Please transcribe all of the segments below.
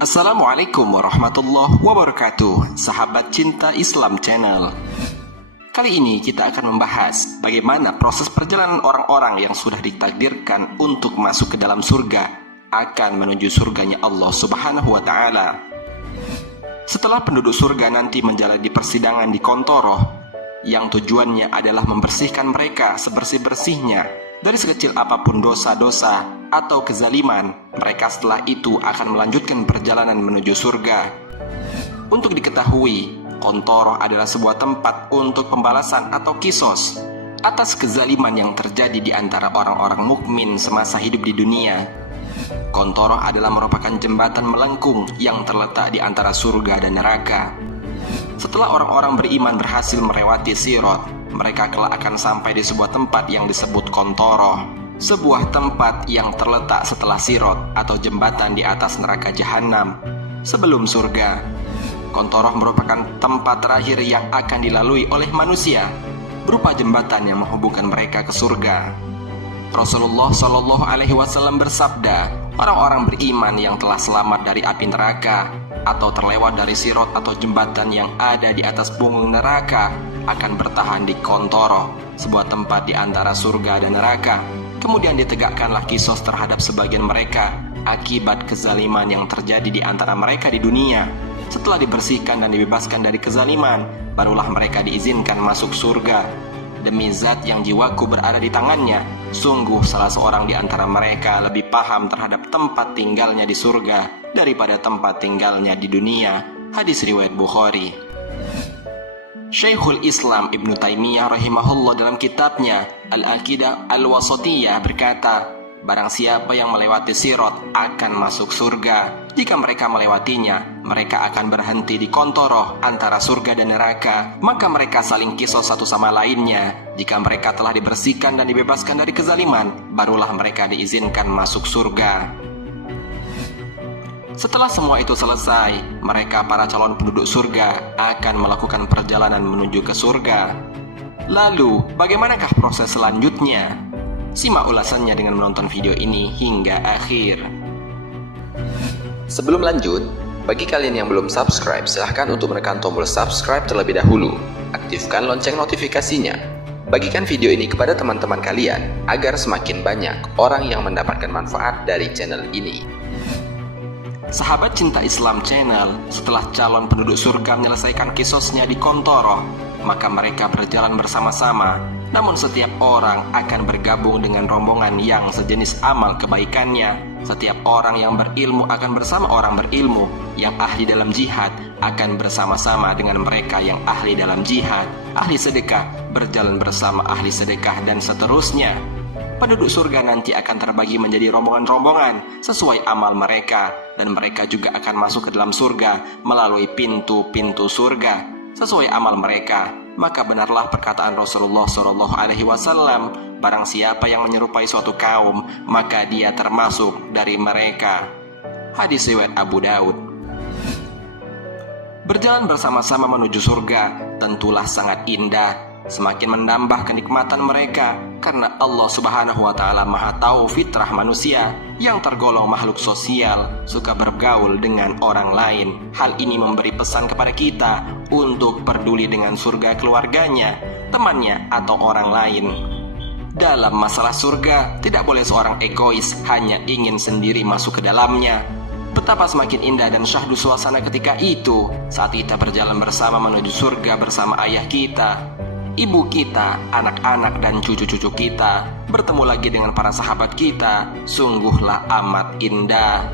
Assalamualaikum warahmatullahi wabarakatuh, sahabat cinta Islam Channel. Kali ini kita akan membahas bagaimana proses perjalanan orang-orang yang sudah ditakdirkan untuk masuk ke dalam surga akan menuju surganya Allah Subhanahu wa Ta'ala. Setelah penduduk surga nanti menjalani persidangan di Kontoroh, yang tujuannya adalah membersihkan mereka sebersih-bersihnya dari sekecil apapun dosa-dosa atau kezaliman, mereka setelah itu akan melanjutkan perjalanan menuju surga. Untuk diketahui, Kontoroh adalah sebuah tempat untuk pembalasan atau kisos atas kezaliman yang terjadi di antara orang-orang mukmin semasa hidup di dunia. Kontoroh adalah merupakan jembatan melengkung yang terletak di antara surga dan neraka. Setelah orang-orang beriman berhasil melewati Sirat, mereka kelak akan sampai di sebuah tempat yang disebut Kontoroh, sebuah tempat yang terletak setelah Sirat atau jembatan di atas neraka Jahanam sebelum surga. Kontoroh merupakan tempat terakhir yang akan dilalui oleh manusia, berupa jembatan yang menghubungkan mereka ke surga. Rasulullah Shallallahu Alaihi Wasallam bersabda, orang-orang beriman yang telah selamat dari api neraka atau terlewat dari Sirat atau jembatan yang ada di atas punggung neraka akan bertahan di Kontoroh, sebuah tempat di antara surga dan neraka. Kemudian ditegakkanlah kisos terhadap sebagian mereka akibat kezaliman yang terjadi di antara mereka di dunia. Setelah dibersihkan dan dibebaskan dari kezaliman, barulah mereka diizinkan masuk surga. Demi zat yang jiwaku berada di tangannya, sungguh salah seorang di antara mereka lebih paham terhadap tempat tinggalnya di surga daripada tempat tinggalnya di dunia. Hadis riwayat Bukhari. Syekhul Islam Ibnu Taimiyah rahimahullah dalam kitabnya Al-Aqidah Al-Wasatiyah berkata, barang siapa yang melewati Sirat akan masuk surga. Jika mereka melewatinya, mereka akan berhenti di Kontoroh antara surga dan neraka. Maka mereka saling kisos satu sama lainnya. Jika mereka telah dibersihkan dan dibebaskan dari kezaliman, barulah mereka diizinkan masuk surga. Setelah semua itu selesai, mereka para calon penduduk surga akan melakukan perjalanan menuju ke surga. Lalu, bagaimanakah proses selanjutnya? Simak ulasannya dengan menonton video ini hingga akhir. Sebelum lanjut, bagi kalian yang belum subscribe, silahkan untuk menekan tombol subscribe terlebih dahulu. Aktifkan lonceng notifikasinya. Bagikan video ini kepada teman-teman kalian agar semakin banyak orang yang mendapatkan manfaat dari channel ini. Sahabat cinta Islam Channel, setelah calon penduduk surga menyelesaikan kisosnya di Kontoroh, maka mereka berjalan bersama-sama. Namun setiap orang akan bergabung dengan rombongan yang sejenis amal kebaikannya. Setiap orang yang berilmu akan bersama orang berilmu. Yang ahli dalam jihad akan bersama-sama dengan mereka yang ahli dalam jihad. Ahli sedekah berjalan bersama ahli sedekah, dan seterusnya. Penduduk surga nanti akan terbagi menjadi rombongan-rombongan sesuai amal mereka, dan mereka juga akan masuk ke dalam surga melalui pintu-pintu surga sesuai amal mereka. Maka benarlah perkataan Rasulullah Shallallahu Alaihi Wasallam, barang siapa yang menyerupai suatu kaum, maka dia termasuk dari mereka. Hadis riwayat Abu Daud. Berjalan bersama-sama menuju surga tentulah sangat indah, semakin menambah kenikmatan mereka, karena Allah Subhanahu wa Ta'ala Maha tahu fitrah manusia yang tergolong makhluk sosial, suka bergaul dengan orang lain. Hal ini memberi pesan kepada kita untuk peduli dengan surga keluarganya, temannya, atau orang lain. Dalam masalah surga, tidak boleh seorang egois hanya ingin sendiri masuk ke dalamnya. Betapa semakin indah dan syahdu suasana ketika itu saat kita berjalan bersama menuju surga bersama ayah kita, ibu kita, anak-anak dan cucu-cucu kita, bertemu lagi dengan para sahabat kita. Sungguhlah amat indah.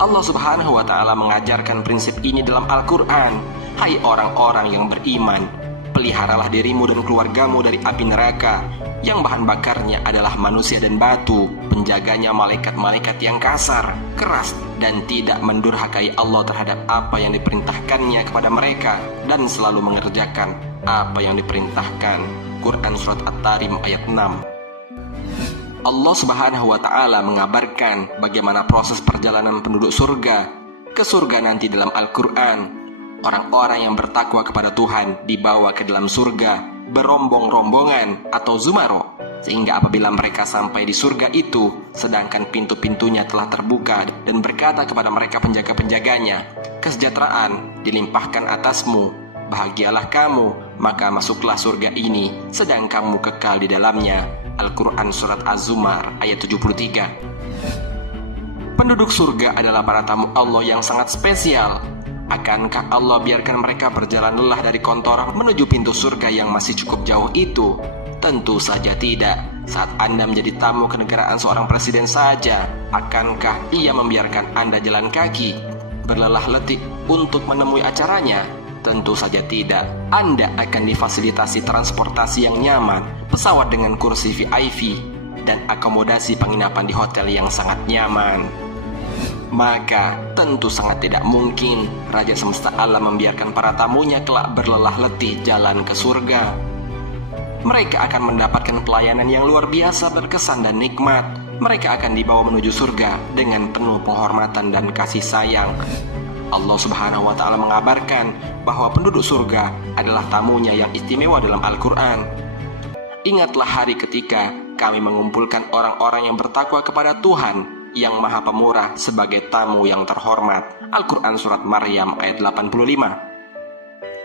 Allah Subhanahu wa Ta'ala mengajarkan prinsip ini dalam Al-Quran. Hai orang-orang yang beriman, peliharalah dirimu dan keluargamu dari api neraka yang bahan bakarnya adalah manusia dan batu, penjaganya malaikat-malaikat yang kasar, keras, dan tidak mendurhakai Allah terhadap apa yang diperintahkannya kepada mereka, dan selalu mengerjakan apa yang diperintahkan. Quran Surat At-Tarim ayat 6. Allah Subhanahu wa Ta'ala mengabarkan bagaimana proses perjalanan penduduk surga ke surga nanti dalam Al-Quran. Orang-orang yang bertakwa kepada Tuhan dibawa ke dalam surga berombong-rombongan atau zumaro. Sehingga apabila mereka sampai di surga itu, sedangkan pintu-pintunya telah terbuka dan berkata kepada mereka penjaga-penjaganya, kesejahteraan dilimpahkan atasmu, bahagialah kamu, maka masuklah surga ini, sedang kamu kekal di dalamnya. Al-Quran Surat Az-Zumar ayat 73. Penduduk surga adalah para tamu Allah yang sangat spesial. Akankah Allah biarkan mereka berjalan lelah dari kantor menuju pintu surga yang masih cukup jauh itu? Tentu saja tidak. Saat Anda menjadi tamu kenegaraan seorang presiden saja, akankah ia membiarkan Anda jalan kaki, berlelah letih untuk menemui acaranya? Tentu saja tidak. Anda akan difasilitasi transportasi yang nyaman, pesawat dengan kursi VIP, dan akomodasi penginapan di hotel yang sangat nyaman. Maka tentu sangat tidak mungkin Raja Semesta Alam membiarkan para tamunya kelak berlelah letih jalan ke surga. Mereka akan mendapatkan pelayanan yang luar biasa berkesan dan nikmat. Mereka akan dibawa menuju surga dengan penuh penghormatan dan kasih sayang. Allah Subhanahu wa Ta'ala mengabarkan bahwa penduduk surga adalah tamunya yang istimewa dalam Al-Quran. Ingatlah hari ketika kami mengumpulkan orang-orang yang bertakwa kepada Tuhan yang Maha Pemurah sebagai tamu yang terhormat. Al-Quran Surat Maryam ayat 85.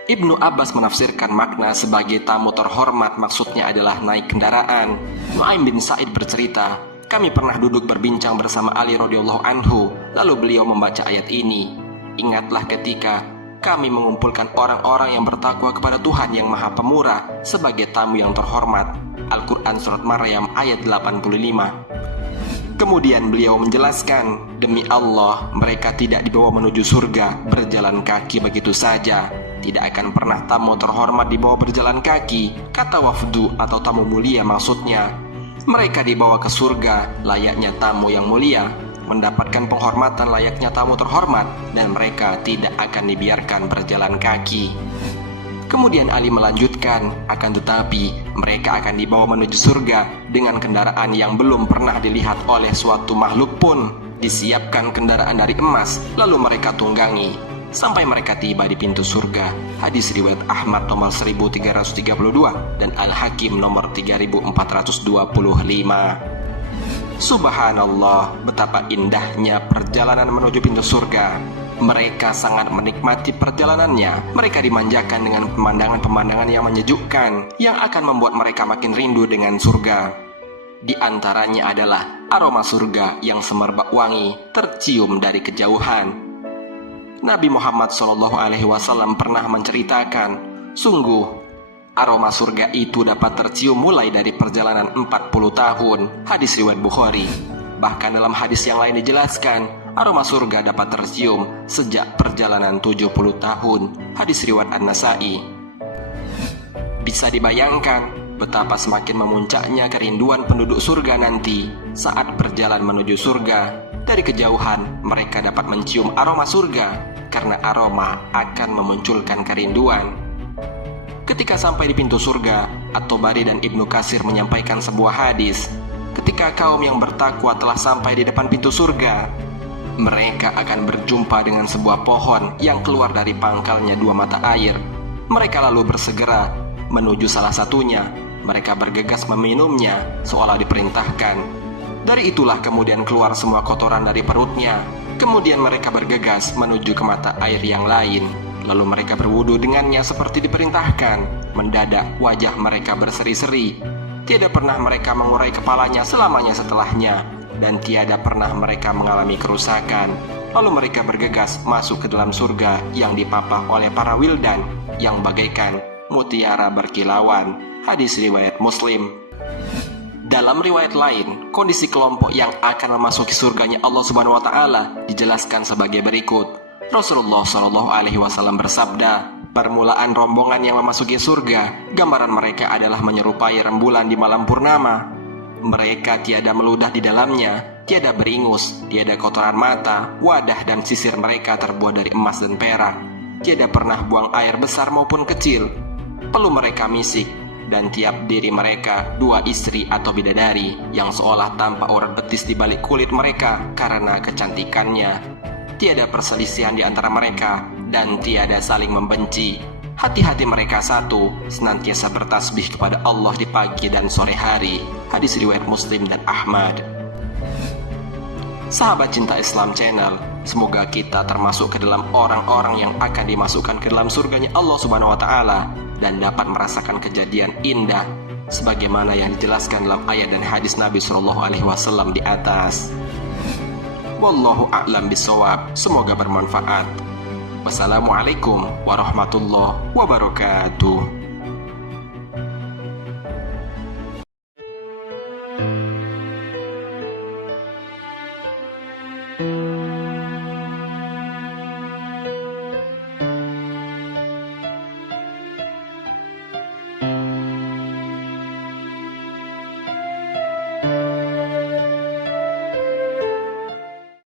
Ibnu Abbas menafsirkan makna sebagai tamu terhormat maksudnya adalah naik kendaraan. Nu'aim bin Sa'id bercerita, kami pernah duduk berbincang bersama Ali radhiyallahu anhu, lalu beliau membaca ayat ini. Ingatlah ketika kami mengumpulkan orang-orang yang bertakwa kepada Tuhan yang Maha Pemurah sebagai tamu yang terhormat. Al-Quran Surat Maryam ayat 85. Kemudian beliau menjelaskan, demi Allah, mereka tidak dibawa menuju surga berjalan kaki begitu saja. Tidak akan pernah tamu terhormat dibawa berjalan kaki. Kata wafdu atau tamu mulia maksudnya. Mereka dibawa ke surga layaknya tamu yang mulia, mendapatkan penghormatan layaknya tamu terhormat, dan mereka tidak akan dibiarkan berjalan kaki. Kemudian Ali melanjutkan, akan tetapi mereka akan dibawa menuju surga dengan kendaraan yang belum pernah dilihat oleh suatu makhluk pun. Disiapkan kendaraan dari emas, lalu mereka tunggangi sampai mereka tiba di pintu surga. Hadis riwayat Ahmad nomor 1332 dan Al-Hakim nomor 3425. Subhanallah, betapa indahnya perjalanan menuju pintu surga. Mereka sangat menikmati perjalanannya. Mereka dimanjakan dengan pemandangan-pemandangan yang menyejukkan, yang akan membuat mereka makin rindu dengan surga. Di antaranya adalah aroma surga yang semerbak wangi tercium dari kejauhan. Nabi Muhammad SAW pernah menceritakan, sungguh aroma surga itu dapat tercium mulai dari perjalanan 40 tahun. Hadis riwayat Bukhari. Bahkan dalam hadis yang lain dijelaskan, aroma surga dapat tercium sejak perjalanan 70 tahun. Hadis riwayat An-Nasai. Bisa dibayangkan betapa semakin memuncaknya kerinduan penduduk surga nanti saat berjalan menuju surga. Dari kejauhan mereka dapat mencium aroma surga, karena aroma akan memunculkan kerinduan. Ketika sampai di pintu surga, At-Tabari dan Ibnu Katsir menyampaikan sebuah hadis. Ketika kaum yang bertakwa telah sampai di depan pintu surga, mereka akan berjumpa dengan sebuah pohon yang keluar dari pangkalnya 2 mata air. Mereka lalu bersegera menuju salah satunya. Mereka bergegas meminumnya seolah diperintahkan. Dari itulah kemudian keluar semua kotoran dari perutnya. Kemudian mereka bergegas menuju ke mata air yang lain. Lalu mereka berwudu dengannya seperti diperintahkan. Mendadak wajah mereka berseri-seri. Tiada pernah mereka mengurai kepalanya selamanya setelahnya, dan tiada pernah mereka mengalami kerusakan. Lalu mereka bergegas masuk ke dalam surga yang dipapah oleh para wildan yang bagaikan mutiara berkilauan. Hadis riwayat Muslim. Dalam riwayat lain, kondisi kelompok yang akan memasuki surganya Allah Subhanahu wa Ta'ala dijelaskan sebagai berikut. Rasulullah SAW bersabda, permulaan rombongan yang memasuki surga, gambaran mereka adalah menyerupai rembulan di malam purnama. Mereka tiada meludah di dalamnya, tiada beringus, tiada kotoran mata, wadah dan sisir mereka terbuat dari emas dan perak. Tiada pernah buang air besar maupun kecil. Perlu mereka misik, dan tiap diri mereka 2 istri atau bidadari yang seolah tanpa urat betis di balik kulit mereka karena kecantikannya. Tiada perselisihan di antara mereka dan tiada saling membenci. Hati-hati mereka satu, senantiasa bertasbih kepada Allah di pagi dan sore hari. Hadis riwayat Muslim dan Ahmad. Sahabat Cinta Islam Channel, semoga kita termasuk ke dalam orang-orang yang akan dimasukkan ke dalam surganya Allah Subhanahu wa Ta'ala dan dapat merasakan kejadian indah sebagaimana yang dijelaskan dalam ayat dan hadis Nabi SAW di atas. Wallahu a'lam bishawab. Semoga bermanfaat. Wassalamualaikum warahmatullahi wabarakatuh.